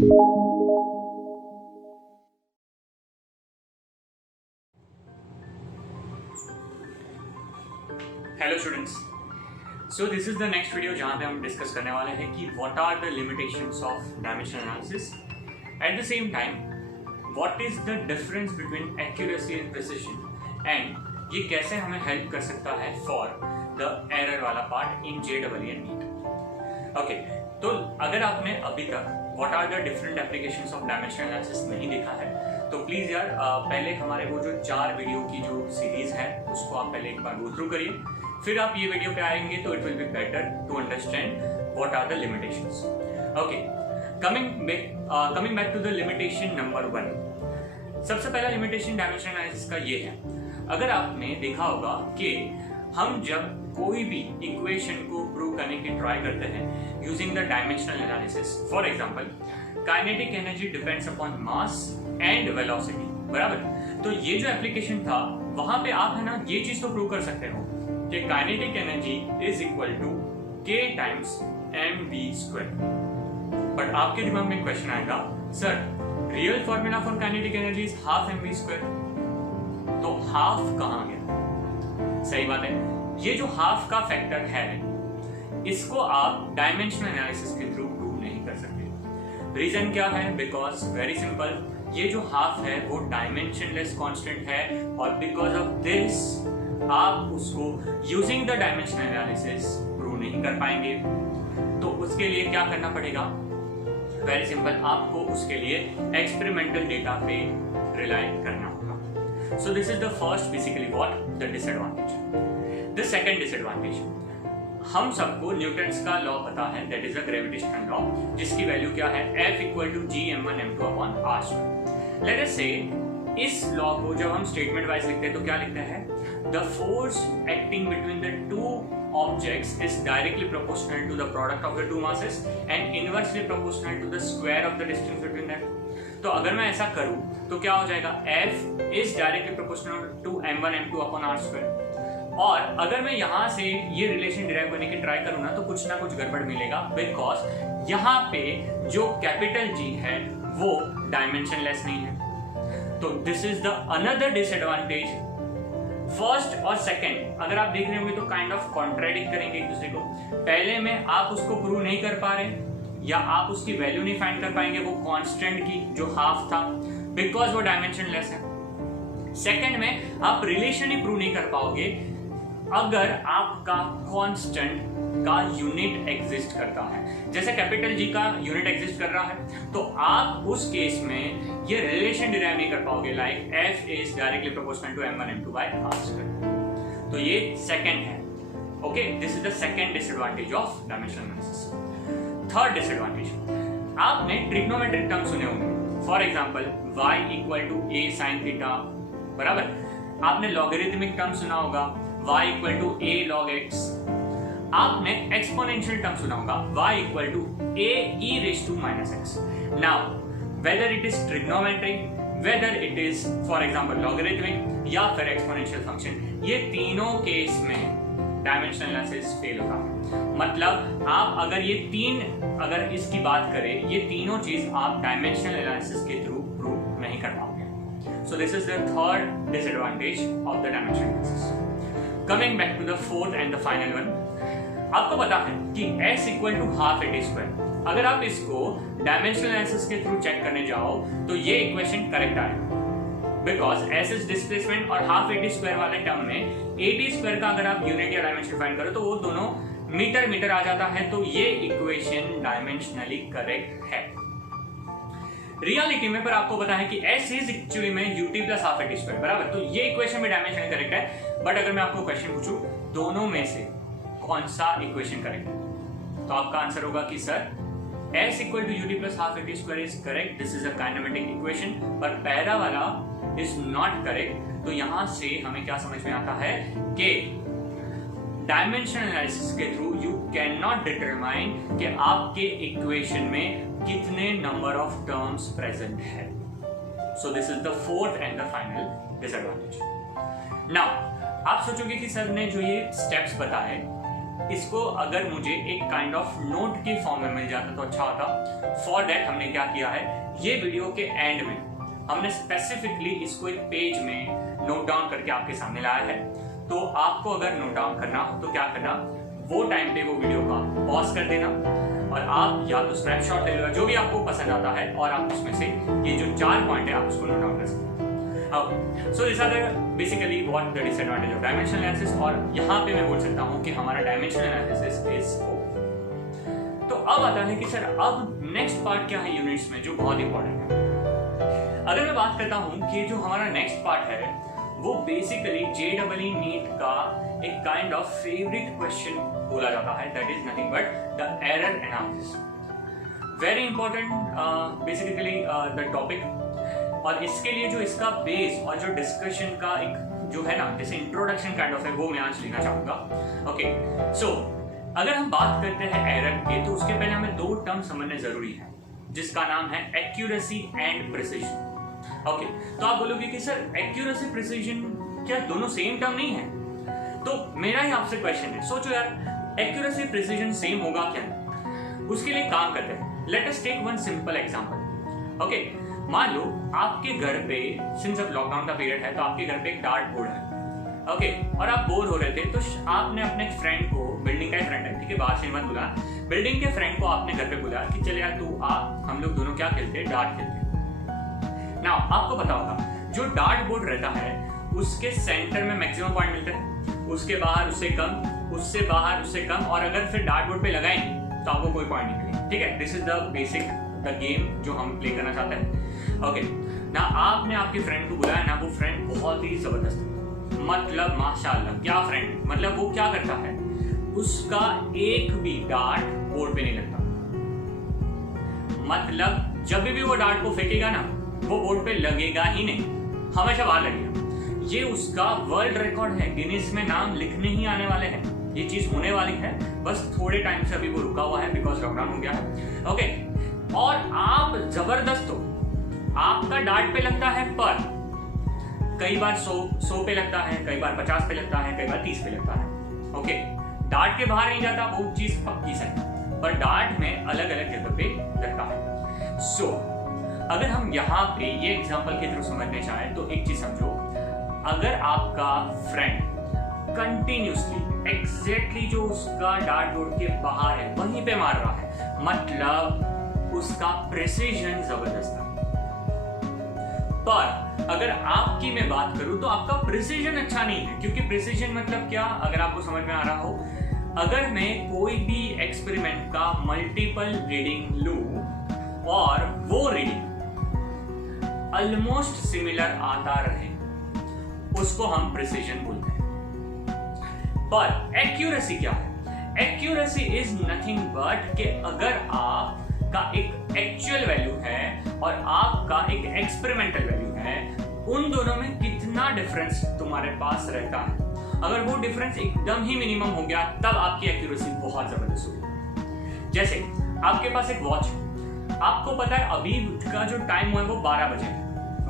Hello students, so this is the next video जहाँ पे हम डिस्कस करने वाले हैं कि what are the limitations of dimensional analysis, at the same time what is the difference between accuracy and precision, and ये कैसे हमें हेल्प कर सकता है फॉर द एरर वाला part in JEE and NEET. Okay, तो अगर आपने अभी तक what are the different applications of dimensional analysis नहीं देखा है तो प्लीज़ यार पहले हमारे वो जो 4 वीडियो की जो सीरीज़ है उसको आप पहले एक बार गो थ्रू करिए, फिर आप ये वीडियो पे आएंगे तो it will be better to understand what are the limitations. Okay, coming back to the limitation number 1। सबसे पहला लिमिटेशन डायमेंशनल एनालिसिस का ये है, अगर आपने देखा होगा कि हम जब कोई भी इक्वेशन को प्रूव करने की ट्राई करते हैं using the dimensional analysis, for example kinetic energy depends upon mass and velocity, बराबर। तो ये जो एप्लीकेशन था वहां पे आप है ना ये चीज तो प्रूव कर सकते हो कि kinetic energy is equal to k times mv²। But आपके दिमाग में क्वेश्चन आएगा, sir real formula for kinetic energy is half mv², तो हाफ कहां गया? सही बात है, ये जो हाफ का फैक्टर है इसको आप डायमेंशनल एनालिसिस के थ्रू प्रूव नहीं कर सकते। रीजन क्या है? बिकॉज वेरी सिंपल, ये जो हाफ है वो डायमेंशनलेस कांस्टेंट है और बिकॉज ऑफ दिस आप उसको using the dimensional analysis prove नहीं कर पाएंगे। तो उसके लिए क्या करना पड़ेगा? वेरी सिंपल, आपको उसके लिए एक्सपेरिमेंटल डेटा पे रिलाई करना होगा। So this is the first basically what the disadvantage. The second disadvantage, हम सबको न्यूटन्स का लॉ पता है, that is a gravitational law, जिसकी वैल्यू क्या है? F equal to Gm1m2/r²। Let us say इस लॉ को जब हम स्टेटमेंट वाइज लिखते हैं तो क्या लिखते हैं? The force acting between the two objects is directly proportional to the product of the two masses and inversely proportional to the square of the distance between that. तो अगर मैं ऐसा करूं तो क्या हो जाएगा? F is directly proportional to m1m2/r²। और अगर मैं यहाँ से ये रिलेशन डिराइव करने की ट्राई करूँ ना तो कुछ ना कुछ गड़बड़ मिलेगा, बिकॉज यहाँ पे जो कैपिटल G है वो डायमेंशनलेस नहीं है। तो this is the another disadvantage. First और सेकंड अगर आप देख रहे होंगे तो काइंड ऑफ कॉन्ट्राडिक्ट करेंगे एक दूसरे को। पहले में आप उसको प्रूव नहीं कर पा रहे या आप उसकी वैल्यू नहीं फाइंड कर पाएंगे वो कांस्टेंट की जो हाफ था, बिकॉज वो डायमेंशनलेस है। सेकंड में आप रिलेशन ही प्रूव नहीं कर पाओगे अगर आपका कांस्टेंट का यूनिट एग्जिस्ट करता है। जैसे कैपिटल G का यूनिट एग्जिस्ट कर रहा है तो आप उस केस में ये रिलेशन डिराइव नहीं कर पाओगे, like F is directly proportional to m1m2/r²। तो ये सेकंड है। Okay, this is the second disadvantage of dimensional analysis. Third disadvantage, आपने ट्रिग्नोमेट्रिक टर्म सुने होंगे, for example y equal to a sin theta, बराबर। आपने लॉगरिथमिक टर्म सुना होगा, y equal to a log x। आपने एक्सपोनेंशियल टर्म सुना होगा, y equal to a e raised to -x। Now whether it is trigonometric, weather it is for example logarithmic या फिर exponential function, ये तीनों case में डायमेंशनल एनालिसिस फेल होता है। मतलब आप अगर ये तीन अगर इसकी बात करें, ये तीनों चीज आप डायमेंशनल एनालिसिस के थ्रू प्रूव नहीं कर पाओगे। So this is the third disadvantage of the dimensional analysis. Coming back to the fourth and the final one, आपको पता है कि s equal to half a² अगर आप इसको डायमेंशनल एनालिसिस के थ्रू चेक करने जाओ तो ये इक्वेशन करेक्ट आएगा, बिकॉज s इज डिस्प्लेसमेंट और हाफ a² वाले टर्म में a² का अगर आप यूनिट या डायमेंशन फाइंड करो तो वो दोनों मीटर मीटर आ जाता है, तो ये इक्वेशन डायमेंशनली करेक्ट है। रियलिटी में पर आपको पता है कि s इज एक्चुअली में ut प्लस हाफ a², बराबर। तो ये इक्वेशन में डायमेंशनली करेक्ट है। बट अगर मैं आपको क्वेश्चन पूछूं दोनों में से कौन सा इक्वेशन करेक्ट है, तो आपका आंसर होगा कि sir s equal to ut plus half a² is correct, this is a kinematic equation, पर पहला वाला इज नॉट करेक्ट। तो यहां से हमें क्या समझ में आता है कि डायमेंशनल एनालिसिस के through you can not determine कि आपके इक्वेशन में कितने नंबर ऑफ टर्म्स प्रेजेंट है। सो this is the fourth and the final disadvantage. Now आप सोचोगे कि सर ने जो ये स्टेप्स बताए इसको अगर मुझे एक काइंड ऑफ नोट के फॉर्म में मिल जाता तो अच्छा होता। फॉर दैट हमने क्या किया है, ये वीडियो के एंड में हमने स्पेसिफिकली इसको एक पेज में नोट डाउन करके आपके सामने लाया है। तो आपको अगर नोट डाउन करना हो तो क्या करना, वो टाइम पे वो वीडियो का पॉज कर देना और आप या तो स्नैपशॉट ले लो, जो भी आपको पसंद आता है, और आप उसमें से ये जो 4 पॉइंट है आप उसको नोट डाउन कर सकते हैं। So this are basically what the disadvantage of dimensional analysis. और यहाँ पे मैं बोल सकता हूँ कि हमारा डायमेंशनल एनालिसिस इज ओवर। तो अब आता है कि सर अब नेक्स्ट पार्ट क्या है यूनिट्स में, जो बहुत इंपॉर्टेंट है। अगर मैं बात करता हूँ कि जो हमारा नेक्स्ट पार्ट है वो बेसिकली JEE नीट का एक काइंड ऑफ फेवरेट क्वेश्चन बोला जाता है, that is nothing but the error analysis. Very important basically the topic. और इसके लिए जो इसका बेस और जो डिस्कशन का एक जो है ना, जैसे इंट्रोडक्शन काइंड ऑफ है, वो मैं आज लेना चाहूंगा। ओके, सो अगर हम बात करते हैं एरर के, तो उसके पहले हमें 2 टर्म समझने जरूरी है, जिसका नाम है एक्यूरेसी एंड प्रिसिजन। ओके, तो आप बोलोगे कि सर एक्यूरेसी प्रिसिजन क्या दोनों सेम टर्म नहीं है? तो मेरा ही आपसे क्वेश्चन है, सोचो यार एक्यूरेसी प्रिसिजन सेम होगा क्या? उसके लिए काम करते हैं, let us take one simple example. Okay, मान लो आपके घर पे, सिंस अब लॉकडाउन का पीरियड है, तो आपके घर पे एक डार्ट बोर्ड है। ओके, और आप बोर हो रहे थे, तो आपने अपने फ्रेंड को, बिल्डिंग का एक फ्रेंड है, ठीक है, बाहर से मत बुला, बिल्डिंग के फ्रेंड को आपने घर पे बुलाया कि चले यार तू आ, हम लोग दोनों क्या खेलते हैं, डार्ट खेलते हैं। नाउ आपको पता होगा जो डार्ट बोर्ड रहता है उसके सेंटर में मैक्सिमम पॉइंट मिलते हैं, उसके बाहर उससे कम, उससे बाहर उससे कम, और अगर फिर डार्ट बोर्ड पे लगाएंगे तो आपको कोई पॉइंट नहीं मिलेगा। ठीक है, this is the basic the game जो हम प्ले करना चाहते हैं। ओके, ना आपने आपके फ्रेंड को बुलाया ना, वो फ्रेंड बहुत ही जबरदस्त, मतलब माशाल्लाह क्या फ्रेंड, मतलब वो क्या करता है, उसका एक भी डार्ट बोर्ड पे नहीं लगता। मतलब जब भी वो डार्ट को फेंकेगा ना, वो बोर्ड पे लगेगा ही नहीं, हमेशा बाहर लगेगा। ये उसका वर्ल्ड रिकॉर्ड है, गिनीज में नाम लिखने ही आने वाले हैं, ये चीज होने वाली है, बस थोड़े टाइम से अभी वो रुका हुआ है बिकॉज लॉकडाउन हो गया है। ओके, और आप जबरदस्त हो, आपका डार्ट पे लगता है, पर कई बार 100 पे लगता है, कई बार 50 पे लगता है, कई बार 30 पे लगता है। ओके, डार्ट के बाहर नहीं जाता, वो चीज पक्की सही, पर डार्ट में अलग अलग जगह पे लगता है। सो अगर हम यहाँ पे ये एग्जांपल के थ्रू समझने चाहें तो एक चीज समझो, अगर आपका फ्रेंड कंटिन्यूसली एग्जैक्टली जो उसका डार्ट बोर्ड के बाहर है वहीं पे मार रहा है, मतलब उसका प्रिसिजन जबरदस्त है। पर अगर आपकी मैं बात करूं तो आपका प्रिसिजन अच्छा नहीं है, क्योंकि प्रिसिजन मतलब क्या, अगर आपको समझ में आ रहा हो, अगर मैं कोई भी एक्सपेरिमेंट का मल्टीपल रीडिंग लूं और वो रीडिंग ऑलमोस्ट सिमिलर आता रहे, उसको हम प्रिसिजन बोलते हैं। पर एक्यूरेसी क्या है? एक्यूरेसी इज नथिंग बट कि अगर आपका एक एक्चुअल वैल्यू है और आपका एक एक्सपेरिमेंटल वैल्यू है, उन दोनों में कितना डिफरेंस तुम्हारे पास रहता है। अगर वो डिफरेंस एकदम ही मिनिमम हो गया, तब आपकी एक्यूरेसी बहुत जबरदस्त होगी। जैसे आपके पास एक वॉच है, आपको पता है अभी का जो टाइम हुआ है वो 12 बजे है।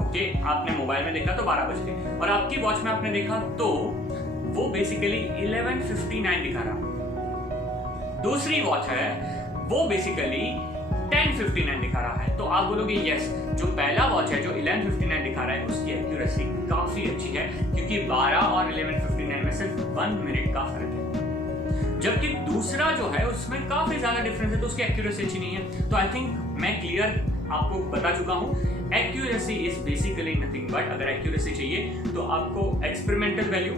ओके, आपने मोबाइल में देखा तो 12 बजे, और आपकी वॉच में आपने देखा तो वो बेसिकली 11:59 दिखा रहा। दूसरी वॉच है वो बेसिकली 10:59 दिखा रहा है। तो आप बोलोगे यस, जो पहला वॉच है जो 11:59 दिखा रहा है उसकी एक्यूरेसी काफी अच्छी है, क्योंकि 12 और 11:59 में सिर्फ 1 मिनट का फर्क है। जबकि दूसरा जो है उसमें काफी ज्यादा डिफरेंस है, तो उसकी एक्यूरेसी अच्छी नहीं है। तो आई थिंक मैं क्लियर आपको बता चुका हूं, accuracy is basically nothing but, अगर एक्यूरेसी चाहिए तो आपको एक्सपेरिमेंटल वैल्यू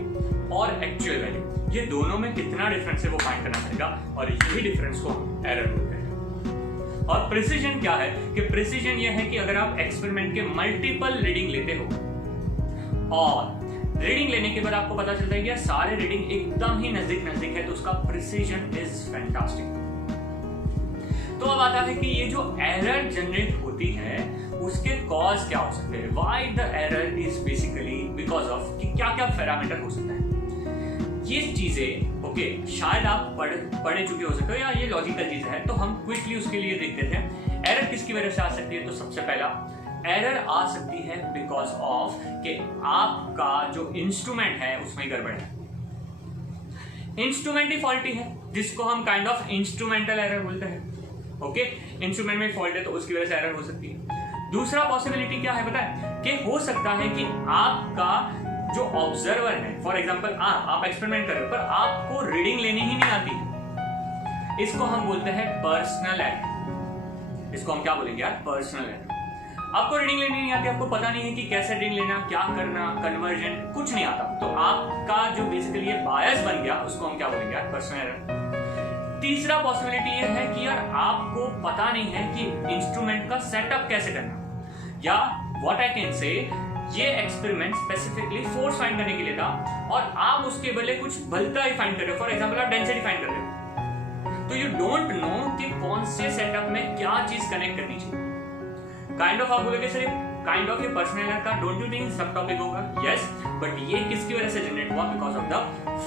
और एक्चुअल वैल्यू, ये दोनों में कितना डिफरेंस है वो फाइंड करना पड़ेगा, और यही डिफरेंस को हम एरर बोलते हैं। और प्रिसिजन क्या है कि प्रिसिजन ये है कि अगर आप एक्सपेरिमेंट के मल्टीपल रीडिंग लेते हो और रीडिंग लेने के बाद आपको पता चलता है कि सारे रीडिंग एकदम ही नजदीक नजदीक है, तो उसका प्रिसिजन इज फैंटास्टिक। तो अब आता है कि ये जो एरर जनरेट होती है उसके कॉज क्या हो सकते हैं, why the error is basically because of, कि क्या क्या पैरामीटर हो सकता है। ये चीजें ओके शायद आप पढ़ चुके हो सकते हो या ये लॉजिकल चीज है, तो हम क्विकली उसके लिए देखते थे। एरर किसकी वजह से आ सकती है? तो सबसे पहला एरर आ सकती है बिकॉज ऑफ कि आपका जो इंस्ट्रूमेंट है उसमें गड़बड़ है, इंस्ट्रूमेंट ही फॉल्टी है, जिसको हम काइंड ऑफ इंस्ट्रूमेंटल एरर बोलते हैं। ओके, इंस्ट्रूमेंट में फॉल्ट है तो उसकी वजह से एरर हो सकती है। दूसरा पॉसिबिलिटी क्या है पता है, कि हो सकता है कि आपका जो ऑब्जर्वर है, फॉर एग्जांपल आप एक्सपेरिमेंट कर रहे हो पर आपको रीडिंग लेनी ही नहीं आती। इसको हम बोलते हैं पर्सनल एरर। इसको हम क्या बोलेंगे यार, पर्सनल एरर। आपको रीडिंग लेनी नहीं आती, आपको पता नहीं है कि कैसे रीडिंग लेना, क्या करना, कन्वर्जन कुछ नहीं आता, तो आपका जो बेसिकली ये बायस बन गया उसको हम क्या बोलेंगे यार, पर्सनल एरर। तीसरा पॉसिबिलिटी ये है कि यार आपको पता नहीं है कि इंस्ट्रूमेंट का सेटअप कैसे करना, या व्हाट आई कैन से ये एक्सपेरिमेंट स्पेसिफिकली फोर्स फाइंड करने के लिए था और आप उसके बदले कुछ भलता ही फाइंड कर रहे हो। फॉर एग्जांपल आप डेंसिटी फाइंड कर रहे हो, तो यू डोंट नो कि कौन से सेटअप में क्या चीज कनेक्ट करनी चाहिए। काइंड ऑफ आप बोलोगे सर काइंड ऑफ ये पर्सनल एरर का डोंट यू थिंक सब टॉपिक होगा? यस, बट ये किसकी वजह से जनरेट हुआ? Because of the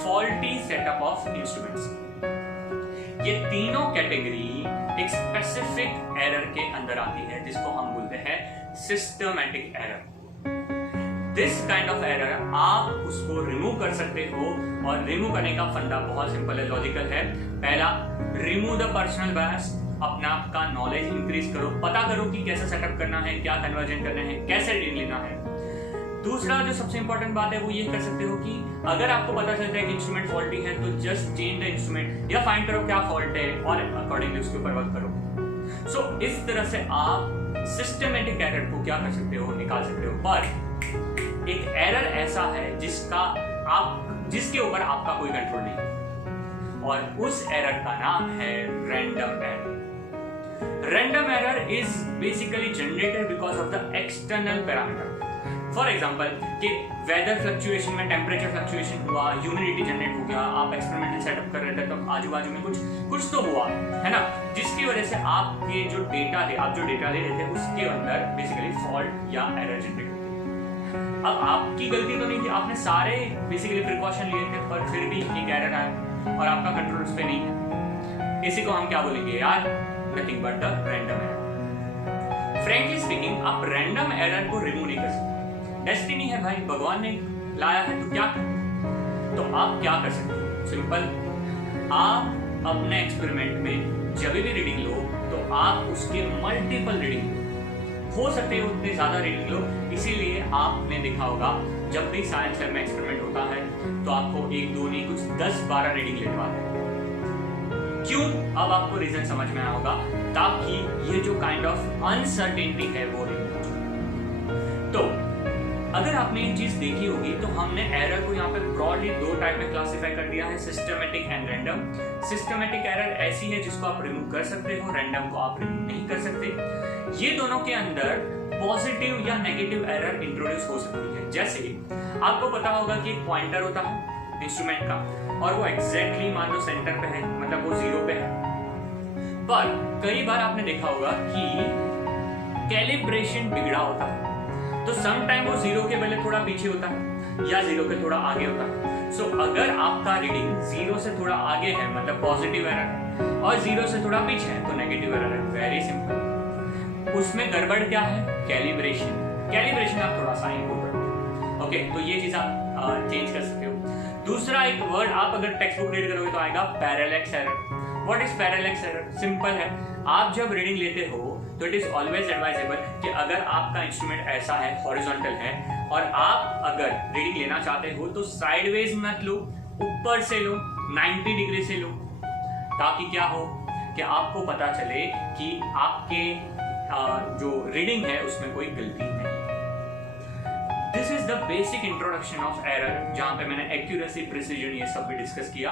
faulty setup of instruments. ये तीनों कैटेगरी एक स्पेसिफिक एरर के अंदर आती है जिसको हम बोलते हैं systematic error. This kind of error आप उसको रिमूव कर सकते हो, और रिमूव करने का फंडा बहुत सिंपल है, लॉजिकल है। पहला, रिमूव द पर्सनल बायस। अपना आपका नॉलेज इंक्रीज करो, पता करो कि कैसे सेटअप करना है, क्या कन्वर्जन करना है, कैसे रीडिंग लेना है। दूसरा जो सबसे इंपॉर्टेंट बात है वो ये कर सकते हो कि अगर आपको पता चलता है कि इंस्ट्रूमेंट फॉल्टी है तो जस्ट चेंज द इंस्ट्रूमेंट या फाइंड करो क्या फॉल्ट है और अकॉर्डिंगली उसके ऊपर वर्क करो। सो इस तरह से आप सिस्टमेटिक एरर को क्या कर सकते हो, निकाल सकते हो। पर एक एरर ऐसा है जिसके ऊपर आपका कोई कंट्रोल नहीं, और उस एरर का नाम है random error. Random error is basically generated because of the external parameter. For example, कि वेदर फ्लक्चुएशन में टेम्परेचर फ्लक्चुएशन हुआ, ह्यूमिडिटी जनरेट हो गया, आप एक्सपेरिमेंटल सेटअप कर रहे थे तो आजू बाजू में कुछ तो हुआ है ना, जिसकी वजह से आपके जो डेटा थे, आप जो डेटा ले रहे थे उसके अंदर बेसिकली फॉल्ट या एरर जनरेट होती। अब आपकी गलती तो नहीं थी, आपने सारे बेसिकली प्रिकॉशन लिए थे, पर फिर भी एक एरर आया और आपका कंट्रोल उस पर नहीं है। इसी को हम क्या बोलेंगे यार, nothing but the random error. Frankly speaking, आप random error को remove नहीं कर सकते। डेस्टिनी है भाई, भगवान ने लाया है तो क्या कर, तो आप क्या कर सकते हो? सिंपल, आप अपने एक्सपेरिमेंट में जब भी रीडिंग लो तो आप उसके मल्टीपल रीडिंग हो सकते हो, उतने ज्यादा रीडिंग लो। इसीलिए आपने देखा होगा जब भी साइंस लैब में एक्सपेरिमेंट होता है तो आपको 1, 2 नहीं कुछ 10-12 रीडिंग लेने वाले हैं। क्यों? अब आपको रीजन समझ में आया होगा, ताकि ये जो काइंड ऑफ अनसर्टेनिटी है वो रिमूव हो जाए। तो अगर आपने ये चीज देखी होगी तो हमने एरर को यहाँ पे ब्रॉडली 2 टाइप में क्लासिफाई कर दिया है, systematic and random. Systematic error ऐसी है जिसको आप रिमूव कर सकते हो, रैंडम को आप रिमूव नहीं कर सकते। ये दोनों के अंदर पॉजिटिव या नेगेटिव एरर इंट्रोड्यूस हो सकती है। जैसे आपको पता होगा कि एक पॉइंटर होता है इंस्ट्रूमेंट का और वो एग्जैक्टली मान लो सेंटर पे है, मतलब वो 0 पे है। पर कई बार आपने देखा होगा कि कैलिब्रेशन बिगड़ा होता है, तो सम टाइम वो 0 के बदले थोड़ा पीछे होता है या 0 के थोड़ा आगे होता है। सो अगर आपका रीडिंग 0 से थोड़ा आगे है मतलब पॉजिटिव एरर है, और 0 से थोड़ा पीछे है तो नेगेटिव एरर है। Very simple. उसमें गड़बड़ क्या है? कैलिब्रेशन आप थोड़ा सा इम्प्रूव करो। ओके, तो ये चीज आप चेंज कर सकते हो। दूसरा एक वर्ड आप अगर टेक्स्ट बुक रीड करोगे तो आएगा parallax error. What is parallax error? Simple है, आप जब रीडिंग लेते हो तो इट इज ऑलवेज एडवाइजेबल कि अगर आपका इंस्ट्रूमेंट ऐसा है, हॉरिजॉन्टल है, और आप अगर रीडिंग लेना चाहते हो तो साइडवेज मत लो, ऊपर से लो, 90 डिग्री से लो, ताकि क्या हो कि आपको पता चले कि आपके जो रीडिंग है उसमें कोई गलती नहीं। This is the basic introduction of error, जहां पे मैंने एक्यूरेसी, प्रिसीजन ये सब भी डिस्कस किया।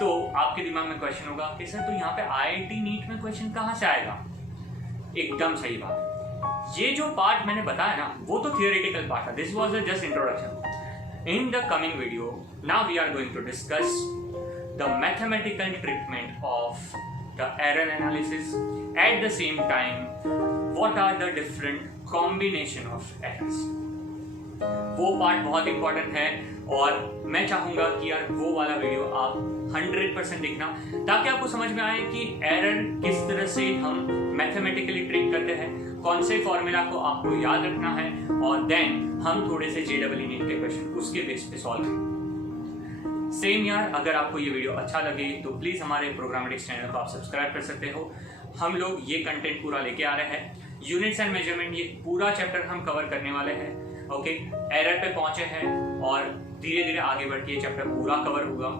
तो आपके दिमाग में क्वेश्चन होगा कि सर तो यहाँ पे IIT नीट में क्वेश्चन कहाँ से आएगा? एकदम सही बात, ये जो पार्ट मैंने बताया ना वो तो थियोरेटिकल पार्ट है। This was just introduction. In the coming video now we are going to discuss the mathematical treatment of the error analysis, at the same time what are the different combination of errors. वो part बहुत important है और मैं चाहूंगा कि यार वो वाला वीडियो आप 100% देखना, ताकि आपको समझ में आए कि एरर किस तरह से हम मैथमेटिकली ट्रीट करते हैं, कौन से फॉर्मूला को आपको याद रखना है, और देन हम थोड़े से JEE नीट के क्वेश्चन उसके बेस पे सॉल्व करें। सेम यार, अगर आपको ये वीडियो अच्छा लगे तो प्लीज हमारे प्रोग्रामेटिक्स चैनल को आप सब्सक्राइब कर सकते हो। हम लोग ये कंटेंट पूरा लेके आ रहे हैं। यूनिट्स एंड मेजरमेंट ये पूरा चैप्टर हम कवर करने वाले हैं। ओके, एरर पे पहुंचे हैं और धीरे धीरे आगे बढ़ के ये चैप्टर पूरा कवर होगा।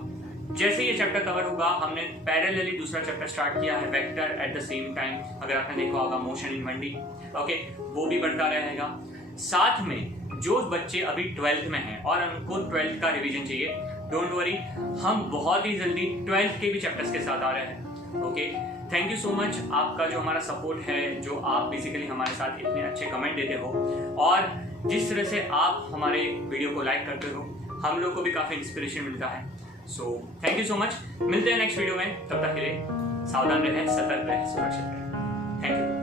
जैसे ये चैप्टर कवर होगा, हमने पैरेलली दूसरा चैप्टर स्टार्ट किया है, vector eight the same time. अगर आपने देखा होगा मोशन इन 1D, ओके, वो भी बढ़ता रहेगा। साथ में जो बच्चे अभी 12th में हैं और उनको 12th का रिवीजन चाहिए, डोंट वरी, हम बहुत ही जल्दी 12th के भी चैप्टर्स के साथ आ रहे हैं। Okay, thank you so much आपका जो हमारा सपोर्ट है, जो आप बेसिकली हमारे साथ इतने अच्छे कमेंट देते हो और जिस तरह से आप हमारे वीडियो को लाइक करते हो, हम लोग को भी काफ़ी इंस्पिरेशन मिलता है। So thank you so much. मिलते हैं नेक्स्ट वीडियो में, तब तक के लिए सावधान रहें, सतर्क रहें, सुरक्षित रहें। Thank you.